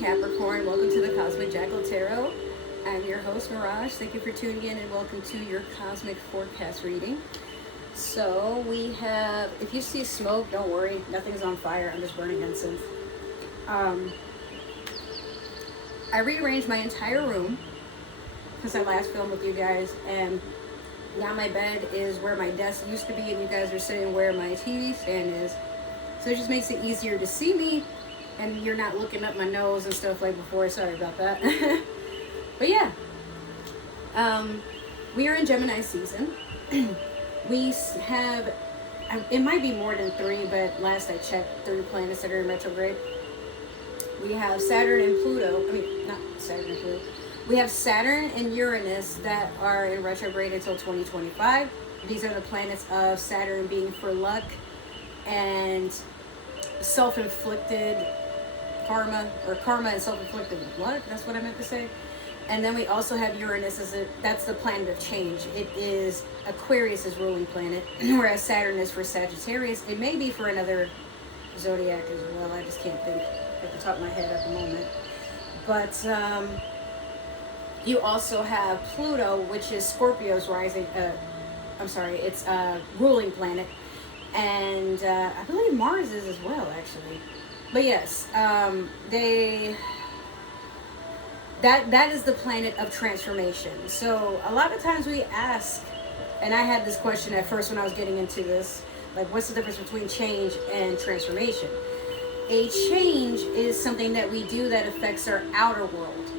Capricorn. Welcome to the Cosmic Jackal Tarot. I'm your host, Mirage. Thank you for tuning in and welcome to your Cosmic Forecast reading. So we have, if you see smoke, don't worry, nothing's on fire. I'm just burning incense. I rearranged my entire room since I last filmed with you guys, and now my bed is where my desk used to be, and you guys are sitting where my TV stand is. So it just makes it easier to see me, and you're not looking up my nose and stuff like before. Sorry about that. But yeah, we are in Gemini season. We have, it might be more than 3, but last I checked, 3 planets that are in retrograde. We have Saturn and Pluto. I mean, not Saturn and Pluto. We have Saturn and Uranus that are in retrograde until 2025. These are the planets of Saturn being for luck and self-inflicted karma, or karma and self-inflicted luck. That's what I meant to say. And then we also have Uranus that's the planet of change. It is Aquarius's ruling planet, whereas Saturn is for Sagittarius. It may be for another zodiac as well. I just can't think at the top of my head at the moment. But you also have Pluto, which is Scorpio's rising. It's ruling planet, and I believe Mars is as well, actually. But yes, that is the planet of transformation. So a lot of times we ask, and I had this question at first when I was getting into this, like, what's the difference between change and transformation? A change is something that we do that affects our outer world.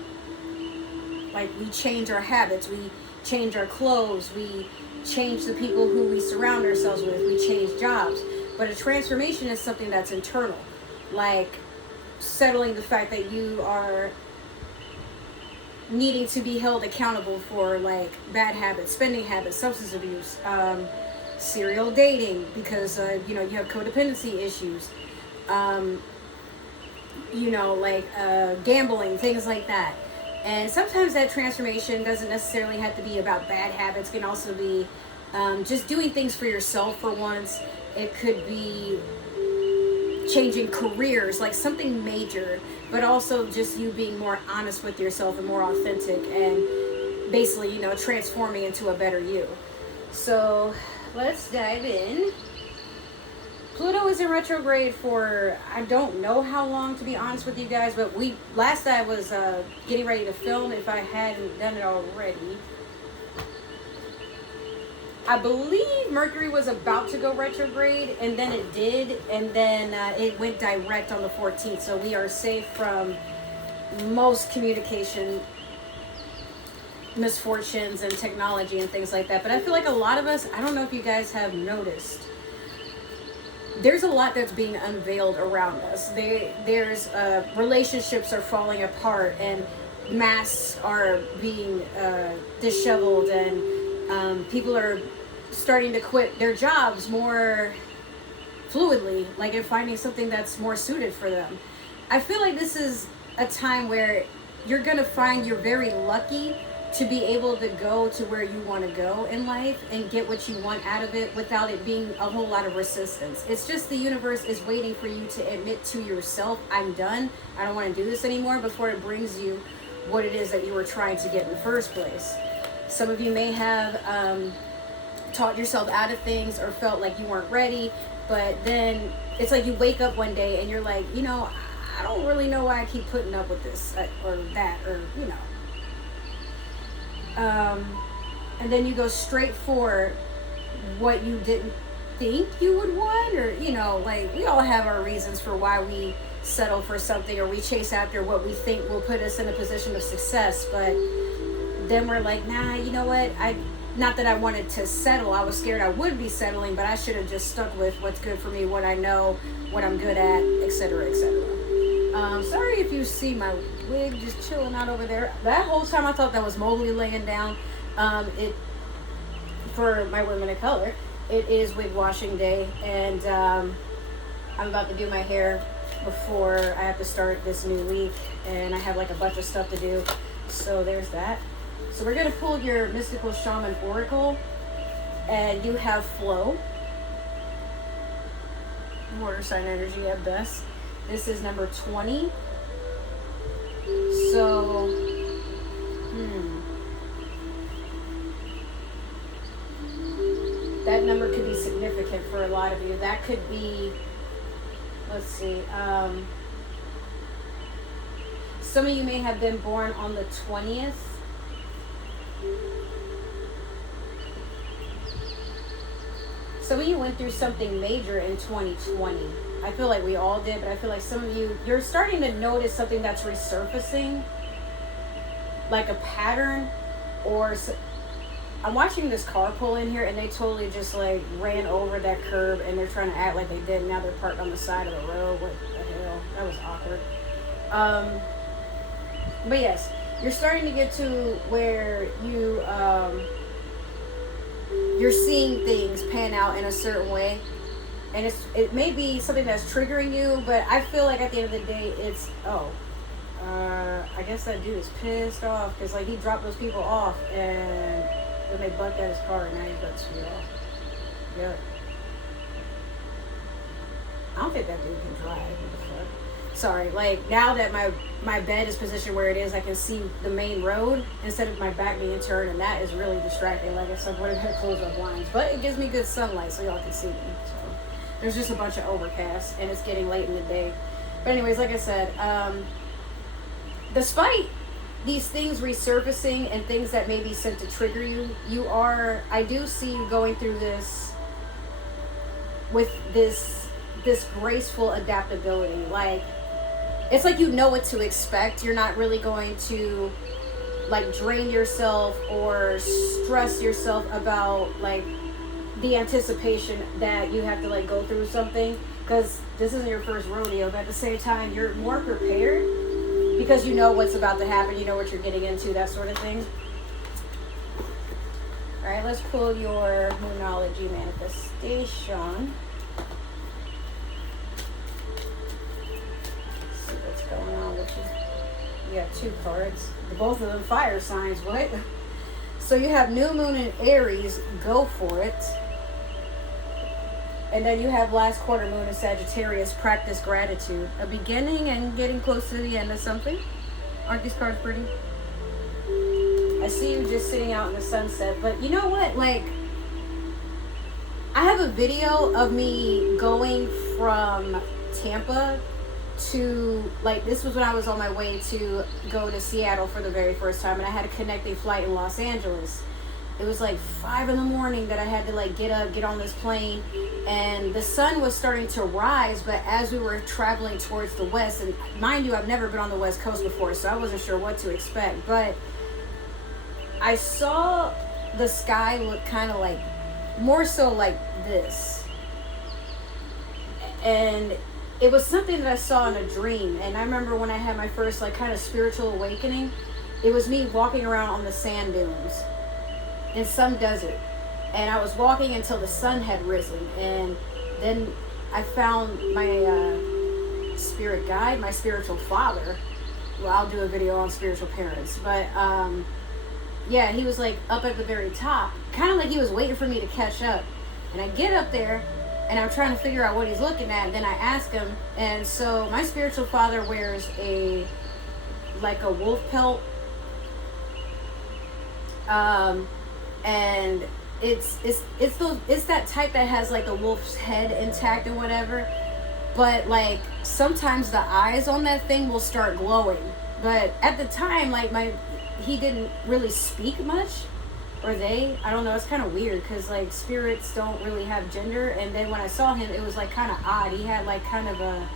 Like, we change our habits, we change our clothes, we change the people who we surround ourselves with, we change jobs. But a transformation is something that's internal, like settling the fact that you are needing to be held accountable for, like, bad habits, spending habits, substance abuse, serial dating, because you have codependency issues, gambling, things like that. And sometimes that transformation doesn't necessarily have to be about bad habits. It can also be just doing things for yourself for once. It could be changing careers, like something major, but also just you being more honest with yourself and more authentic, and basically, transforming into a better you. So let's dive in. Pluto is in retrograde for, I don't know how long, to be honest with you guys, but last I was getting ready to film, if I hadn't done it already, I believe Mercury was about to go retrograde, and then it did, and then it went direct on the 14th, so we are safe from most communication misfortunes and technology and things like that. But I feel like a lot of us, I don't know if you guys have noticed, there's a lot that's being unveiled around us. There's relationships are falling apart, and masks are being disheveled, and people are starting to quit their jobs more fluidly, like, and finding something that's more suited for them. I feel like this is a time where you're gonna find you're very lucky to be able to go to where you want to go in life and get what you want out of it without it being a whole lot of resistance. It's just the universe is waiting for you to admit to yourself, I'm done, I don't want to do this anymore, before it brings you what it is that you were trying to get in the first place. Some of you may have taught yourself out of things or felt like you weren't ready, but then it's like you wake up one day and you're like, I don't really know why I keep putting up with this or that, or and then you go straight for what you didn't think you would want, or like, we all have our reasons for why we settle for something, or we chase after what we think will put us in a position of success, but then we're like, nah, you know what, not that I wanted to settle, I was scared I would be settling, but I should have just stuck with what's good for me, what I know, what I'm good at, etc., etc. Sorry if you see my wig just chilling out over there. That whole time I thought that was Mowgli laying down. For my women of color, it is wig washing day, and I'm about to do my hair before I have to start this new week, and I have like a bunch of stuff to do, so there's that. So we're going to pull your Mystical Shaman Oracle, and you have Flow. Water sign energy at best. This is number 20. So, that number could be significant for a lot of you. That could be, let's see, some of you may have been born on the 20th. Some of you went through something major in 2020. I feel like we all did, but I feel like some of you, you're starting to notice something that's resurfacing, like a pattern, or I'm watching this car pull in here and they totally just like ran over that curb and they're trying to act like they did. Now they're parked on the side of the road. What the hell? That was awkward. But yes, you're starting to get to where you're seeing things pan out in a certain way, and it may be something that's triggering you, but I feel like at the end of the day it's I guess that dude is pissed off because like he dropped those people off and then they bucked at his car and now he's about to speed off. Yep. I don't think that dude can drive. Sorry, like now that my bed is positioned where it is, I can see the main road instead of my back being turned, and that is really distracting. Like I said, I'm going to close my blinds, but it gives me good sunlight so y'all can see me. So there's just a bunch of overcast and it's getting late in the day. But anyways, like I said, despite these things resurfacing and things that may be sent to trigger you, I do see you going through this with this graceful adaptability. Like, it's like you know what to expect. You're not really going to like drain yourself or stress yourself about like the anticipation that you have to like go through something, because this isn't your first rodeo. But at the same time, you're more prepared because you know what's about to happen, you know what you're getting into, that sort of thing. All right, let's pull your Moonology manifestation. Going on with you have two cards, both of them fire signs. What? So you have new moon in Aries, go for it. And then you have last quarter moon in Sagittarius, practice gratitude, a beginning and getting close to the end of something. Aren't these cards pretty? I see you just sitting out in the sunset, but you know what, like I have a video of me going from Tampa to, like, this was when I was on my way to go to Seattle for the very first time, and I had a connecting flight in Los Angeles. It was like 5 a.m. that I had to like get up, get on this plane, and the sun was starting to rise, but as we were traveling towards the west, and mind you, I've never been on the West Coast before, so I wasn't sure what to expect, but I saw the sky look kind of like, more so like this, and it was something that I saw in a dream. And I remember when I had my first like kind of spiritual awakening, it was me walking around on the sand dunes in some desert, and I was walking until the sun had risen, and then I found my spirit guide, my spiritual father. Well, I'll do a video on spiritual parents, but yeah, he was like up at the very top, kind of like he was waiting for me to catch up. And I get up there and I'm trying to figure out what he's looking at, and then I ask him, and so my spiritual father wears a wolf pelt, and it's that type that has like a wolf's head intact and whatever, but like sometimes the eyes on that thing will start glowing. But at the time, like he didn't really speak much. Or I don't know, it's kind of weird because like spirits don't really have gender. And then when I saw him, it was like kind of odd. He had like kind of a,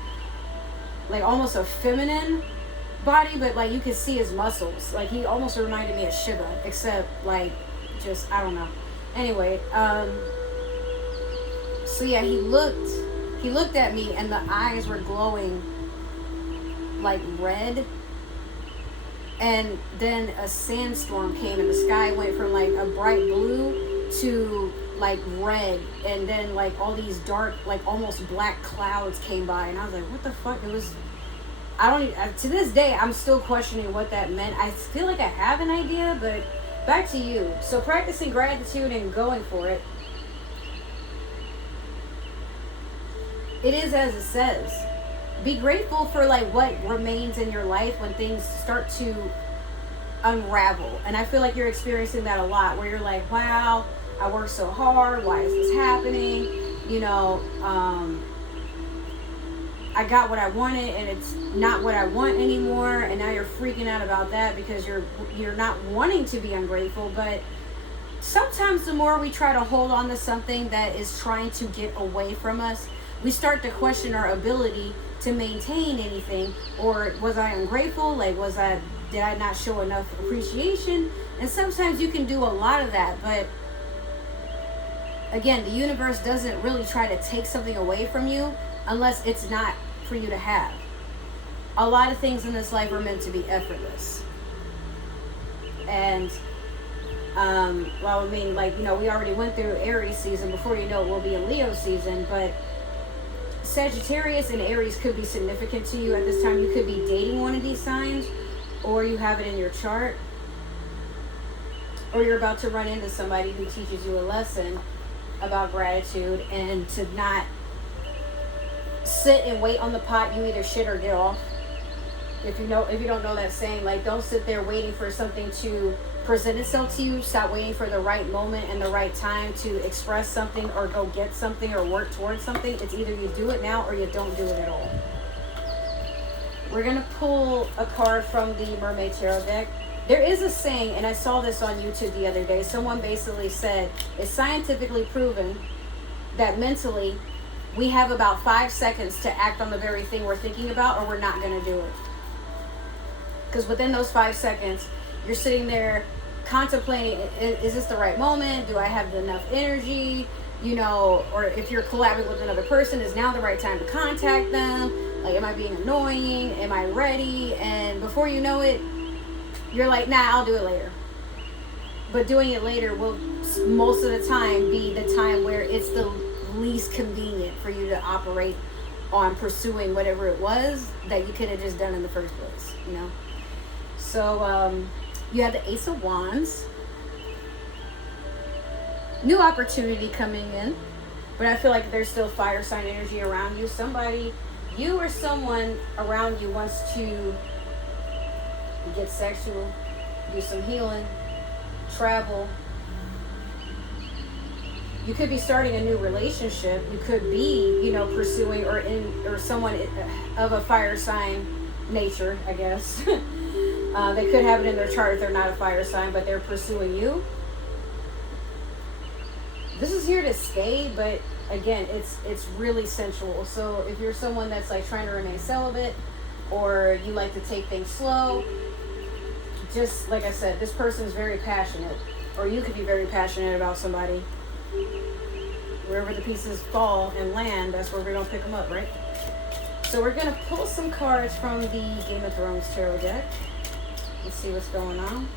like almost a feminine body, but like you could see his muscles. Like he almost reminded me of Shiva, except like just, I don't know. Anyway, so yeah, he looked at me and the eyes were glowing like red. And then a sandstorm came and the sky went from like a bright blue to like red, and then like all these dark, like almost black clouds came by, and I was like, what the fuck? It was, to this day I'm still questioning what that meant. I feel like I have an idea, but back to you. So practicing gratitude and going for it. It is as it says. be grateful for like what remains in your life when things start to unravel. And I feel like you're experiencing that a lot, where you're like, wow, I worked so hard, why is this happening? You know, I got what I wanted and it's not what I want anymore, and now you're freaking out about that because you're not wanting to be ungrateful. But sometimes the more we try to hold on to something that is trying to get away from us, we start to question our ability to maintain anything. Or was I ungrateful? Like, did I not show enough appreciation? And sometimes you can do a lot of that, but again, the universe doesn't really try to take something away from you unless it's not for you to have. A lot of things in this life are meant to be effortless. And well, I mean, like, you know, we already went through Aries season. Before you know it, we'll be in Leo season. But Sagittarius and Aries could be significant to you at this time. You could be dating one of these signs, or you have it in your chart, or you're about to run into somebody who teaches you a lesson about gratitude, and to not sit and wait on the pot. You either shit or get off. If you don't know that saying, like, don't sit there waiting for something to present itself to you. Stop waiting for the right moment and the right time to express something or go get something or work towards something. It's either you do it now or you don't do it at all. We're going to pull a card from the Mermaid Tarot deck. There is a saying, and I saw this on YouTube the other day. Someone basically said, it's scientifically proven that mentally we have about 5 seconds to act on the very thing we're thinking about, or we're not going to do it. Because within those 5 seconds, you're sitting there contemplating, is this the right moment? Do I have enough energy? You know, or if you're collabing with another person, is now the right time to contact them? Like, am I being annoying? Am I ready? And before you know it, you're like, nah, I'll do it later. But doing it later will most of the time be the time where it's the least convenient for you to operate on pursuing whatever it was that you could have just done in the first place, you know? So you have the Ace of Wands. New opportunity coming in, but I feel like there's still fire sign energy around you. Somebody, you or someone around you wants to get sexual, do some healing, travel. You could be starting a new relationship. You could be, you know, pursuing or someone of a fire sign nature, I guess. They could have it in their chart if they're not a fire sign, but they're pursuing you. This is here to stay, but again, it's really sensual. So if you're someone that's like trying to remain celibate, or you like to take things slow, just like I said, this person is very passionate, or you could be very passionate about somebody. Wherever the pieces fall and land, that's where we're going to pick them up, right? So we're going to pull some cards from the Game of Thrones tarot deck. Let's see what's going on.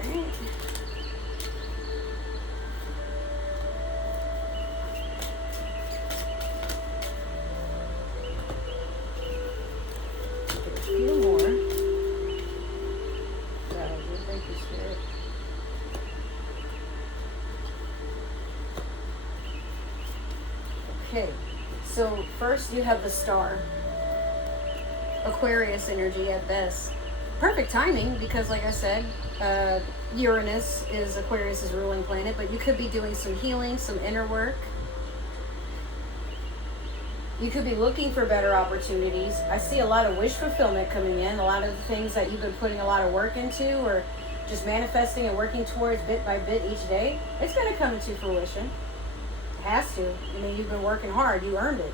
Alright. Get a few more. Thank you, Spirit. Okay, so first you have the Star. Aquarius energy at best. Perfect timing because, like I said, Uranus is Aquarius's ruling planet, but you could be doing some healing, some inner work. You could be looking for better opportunities. I see a lot of wish fulfillment coming in, a lot of the things that you've been putting a lot of work into or just manifesting and working towards bit by bit each day. It's going to come into fruition. It has to. I mean, you've been working hard. You earned it.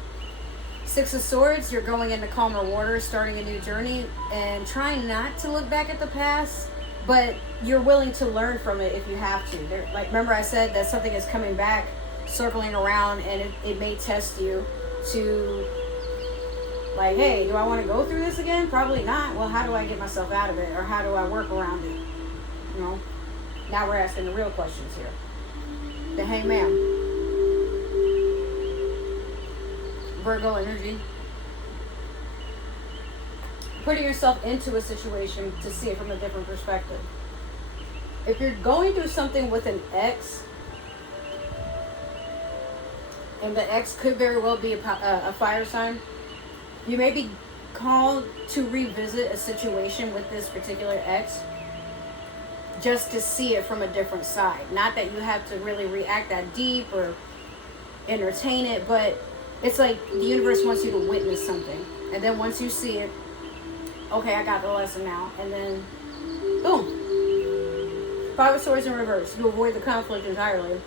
Six of Swords, you're going into calmer waters, starting a new journey, and trying not to look back at the past, but you're willing to learn from it if you have to. Like, remember I said that something is coming back, circling around, and it may test you to, like, hey, do I want to go through this again? Probably not. Well, how do I get myself out of it, or how do I work around it? You know, now we're asking the real questions here. The Hangman. Virgo energy. Putting yourself into a situation to see it from a different perspective. If you're going through something with an ex, And the ex could very well be a fire sign. You may be called to revisit a situation with this particular ex just to see it from a different side. Not that you have to really react that deep or entertain it, but it's like the universe wants you to witness something. And then once you see it, okay, I got the lesson now. And then, boom. Five of Swords in reverse. You avoid the conflict entirely.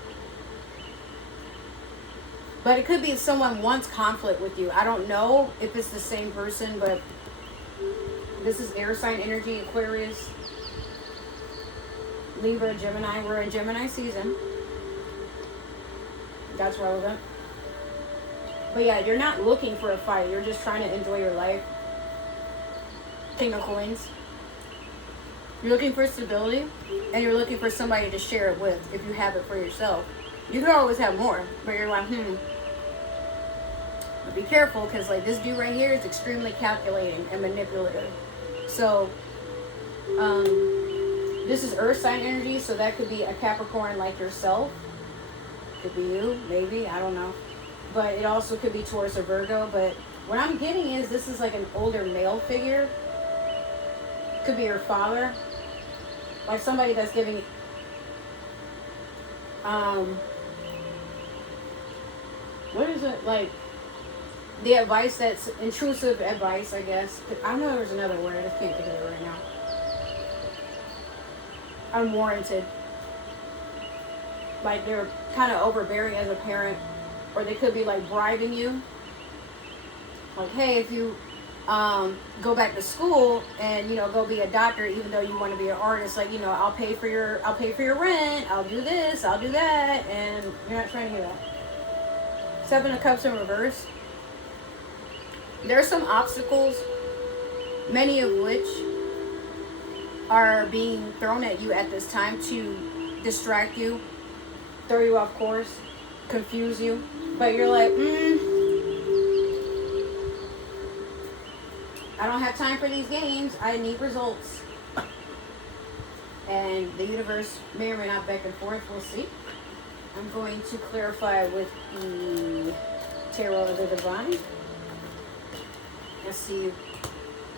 But it could be someone wants conflict with you. I don't know if it's the same person, but this is air sign energy, Aquarius, Libra, Gemini. We're in Gemini season. That's relevant. But yeah, you're not looking for a fight. You're just trying to enjoy your life. King of Coins. You're looking for stability, and you're looking for somebody to share it with if you have it for yourself. You can always have more, but you're like, But be careful, because like this dude right here is extremely calculating and manipulative. So, this is earth sign energy, so that could be a Capricorn like yourself. Could be you, maybe, I don't know. But it also could be Taurus or Virgo. But what I'm getting is this is like an older male figure. Could be your father. Like somebody that's giving what is it, like the advice that's intrusive advice, I guess. I know there's another word, I just can't think of it right now. Unwarranted. Like they're kind of overbearing as a parent, or they could be like bribing you. Like, hey, if you go back to school and go be a doctor, even though you want to be an artist, like I'll pay for your rent, I'll do this, I'll do that, and you're not trying to hear that. Seven of Cups in reverse. There's some obstacles, many of which are being thrown at you at this time to distract you, throw you off course, confuse you. But you're like, I don't have time for these games. I need results. And the universe may or may not back and forth. We'll see. I'm going to clarify with the Tarot of the Divine. Let's see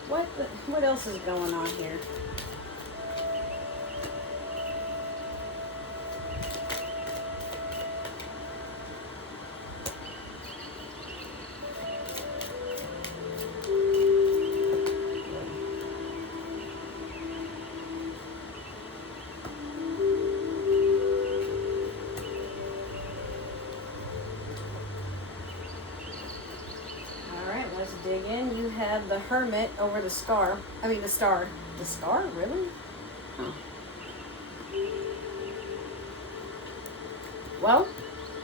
what else is going on here. Dig in. You have the Hermit over the Star. I mean the Star. The Star? Really? Huh. Well,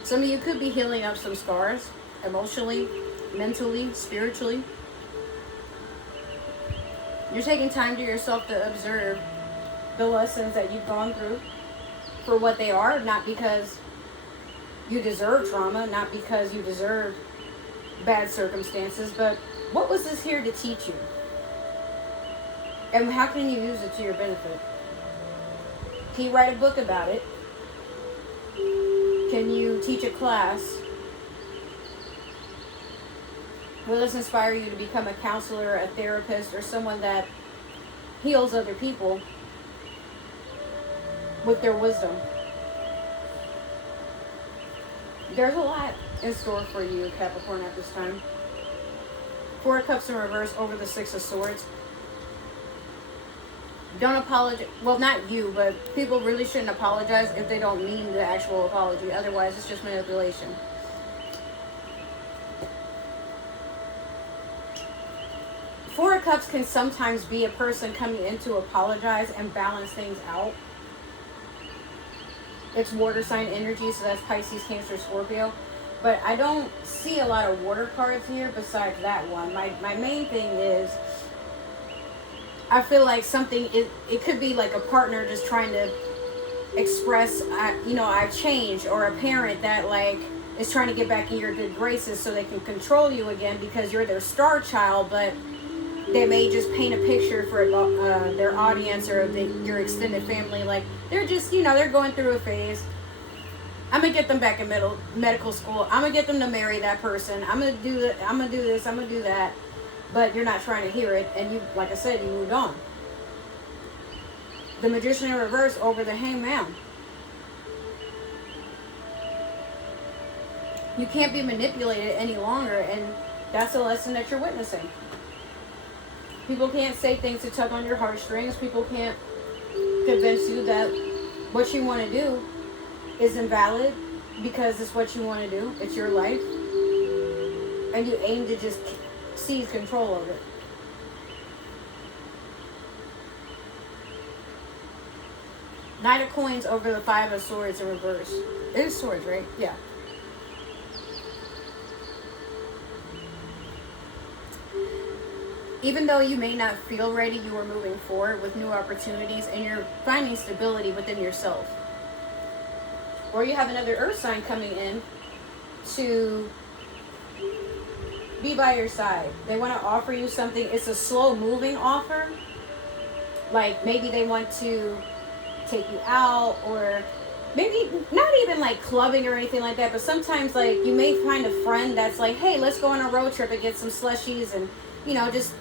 some of you could be healing up some scars, emotionally, mentally, spiritually. You're taking time to yourself to observe the lessons that you've gone through for what they are, not because you deserve trauma, not because you deserve bad circumstances, but what was this here to teach you? And how can you use it to your benefit? Can you write a book about it? Can you teach a class? Will this inspire you to become a counselor, a therapist, or someone that heals other people with their wisdom? There's a lot in store for you, Capricorn, at this time. Four of Cups in reverse over the Six of Swords. Don't apologize. Well, not you, but people really shouldn't apologize if they don't mean the actual apology. Otherwise, it's just manipulation. Four of Cups can sometimes be a person coming in to apologize and balance things out. It's water sign energy, so that's Pisces, Cancer, Scorpio. But I don't see a lot of water cards here besides that one. My main thing is, I feel like something, it could be like a partner just trying to express, I've changed, or a parent that like is trying to get back in your good graces so they can control you again because you're their star child, but they may just paint a picture for their audience or your extended family. Like they're just, they're going through a phase. I'm gonna get them back in medical school. I'm gonna get them to marry that person. I'm gonna do that. I'm gonna do this. I'm gonna do that. But you're not trying to hear it, and you, like I said, you moved on. The Magician in reverse over the Hangman. You can't be manipulated any longer, and that's a lesson that you're witnessing. People can't say things to tug on your heartstrings. People can't convince you that what you want to do is invalid because it's what you want to do. It's your life. And you aim to just seize control of it. Knight of Coins over the Five of Swords in reverse. It is swords, right? Yeah. Even though you may not feel ready, you are moving forward with new opportunities and you're finding stability within yourself. Or you have another earth sign coming in to be by your side. They want to offer you something. It's a slow moving offer. Like maybe they want to take you out, or maybe not even like clubbing or anything like that, but sometimes like you may find a friend that's like, hey, let's go on a road trip and get some slushies, and you know, just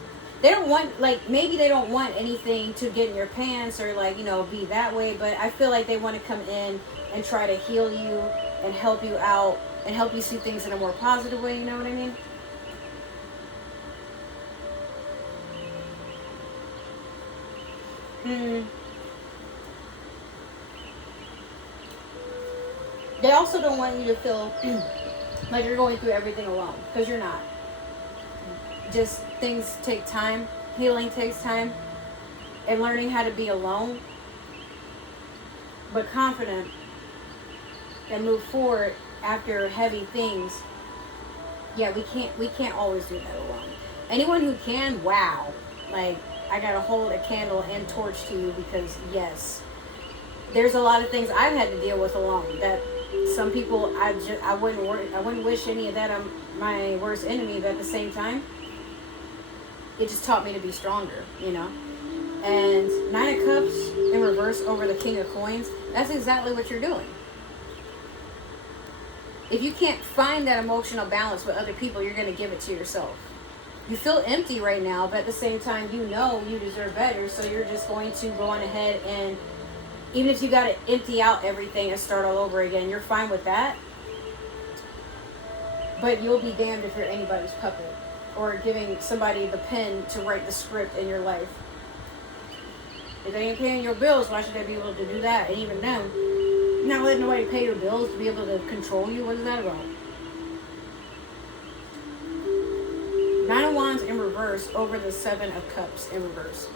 they don't want, like, maybe they don't want anything to get in your pants or like, you know, be that way, but I feel like they want to come in and try to heal you and help you out and help you see things in a more positive way, you know what I mean? They also don't want you to feel like you're going through everything alone, because you're not. Just things take time. Healing takes time. And learning how to be alone, but confident, and move forward after heavy things. Yeah, we can't always do that alone. Anyone who can, wow. Like, I gotta hold a candle and torch to you, because yes, there's a lot of things I've had to deal with alone that some people I wouldn't wish any of that on my worst enemy, but at the same time, it just taught me to be stronger, you know. And Nine of Cups in reverse over the King of Coins, that's exactly what you're doing. If you can't find that emotional balance with other people, you're going to give it to yourself. You feel empty right now, but at the same time, you know you deserve better, so you're just going to go on ahead, and even if you got to empty out everything and start all over again, you're fine with that. But you'll be damned if you're anybody's puppet or giving somebody the pen to write the script in your life. If they ain't paying your bills, why should they be able to do that? And even them, not letting nobody pay your bills to be able to control you. What is that about? Nine of Wands in reverse over the Seven of Cups in reverse.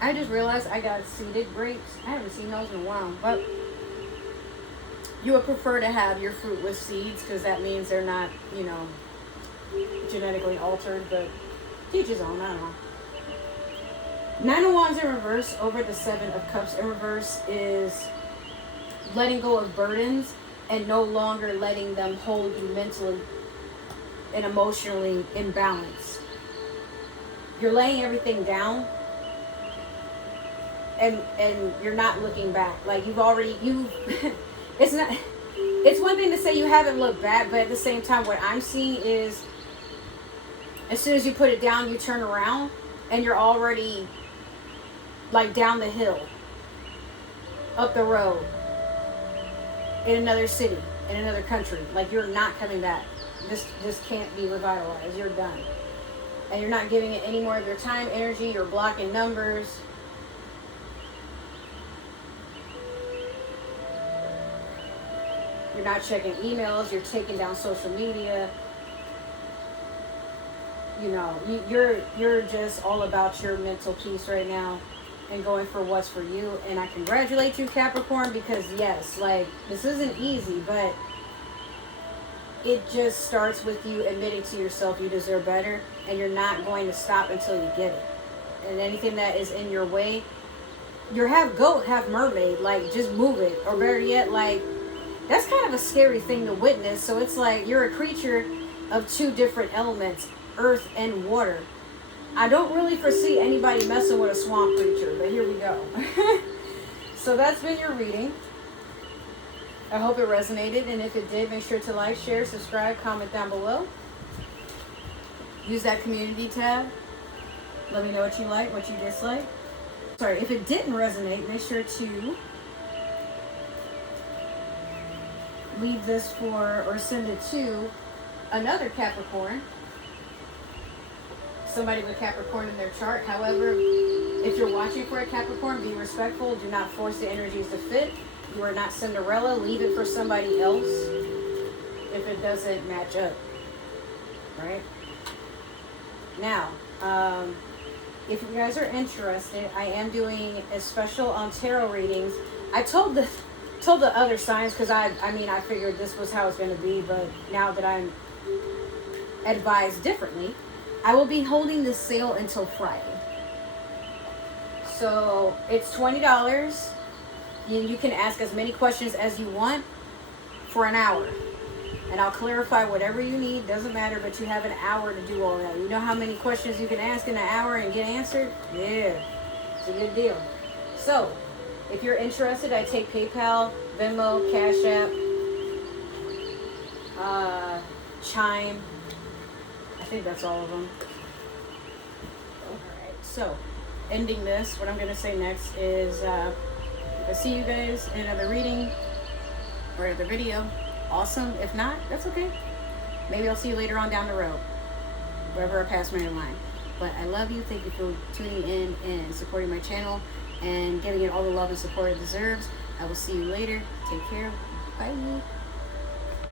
I just realized I got seeded grapes. I haven't seen those in a while. But you would prefer to have your fruit with seeds, because that means they're not, you know, genetically altered. But teach his own, I don't know. Nine of Wands in reverse over the Seven of Cups in reverse is letting go of burdens and no longer letting them hold you mentally and emotionally in balance. You're laying everything down, and you're not looking back. Like you've it's not, it's one thing to say you haven't looked back, but at the same time, what I'm seeing is as soon as you put it down, you turn around and you're already like down the hill, up the road, in another city, in another country. Like you're not coming back. This can't be revitalized. You're done. And you're not giving it any more of your time, energy. You're blocking numbers. You're not checking emails. You're taking down social media. You know, you're just all about your mental peace right now and going for what's for you. And I congratulate you, Capricorn, because yes, like this isn't easy, but it just starts with you admitting to yourself you deserve better, and you're not going to stop until you get it. And anything that is in your way, you're half goat, half mermaid, like just move it. Or better yet, like that's kind of a scary thing to witness. So it's like you're a creature of two different elements, earth and water. I don't really foresee anybody messing with a swamp creature, but here we go. So that's been your reading. I hope it resonated, and if it did, make sure to like, share, subscribe, comment down below. Use that community tab. Let me know what you like, what you dislike. Sorry, if it didn't resonate, make sure to leave this for, or send it to another Capricorn. Somebody with Capricorn in their chart. However, if you're watching for a Capricorn, be respectful. Do not force the energies to fit. You are not Cinderella. Leave it for somebody else if it doesn't match up. Right? Now, if you guys are interested, I am doing a special on tarot readings. I told the other signs because I figured this was how it's going to be, but now that I'm advised differently, I will be holding this sale until Friday. So it's $20. You can ask as many questions as you want for an hour. And I'll clarify whatever you need. Doesn't matter, but you have an hour to do all that. You know how many questions you can ask in an hour and get answered? Yeah, it's a good deal. So, if you're interested, I take PayPal, Venmo, Cash App, Chime. I think that's all of them. Alright, so ending this, what I'm going to say next is if I see you guys in another reading or another video, awesome. If not, that's okay. Maybe I'll see you later on down the road, wherever I pass my line. But I love you. Thank you for tuning in and supporting my channel and giving it all the love and support it deserves. I will see you later. Take care. Bye.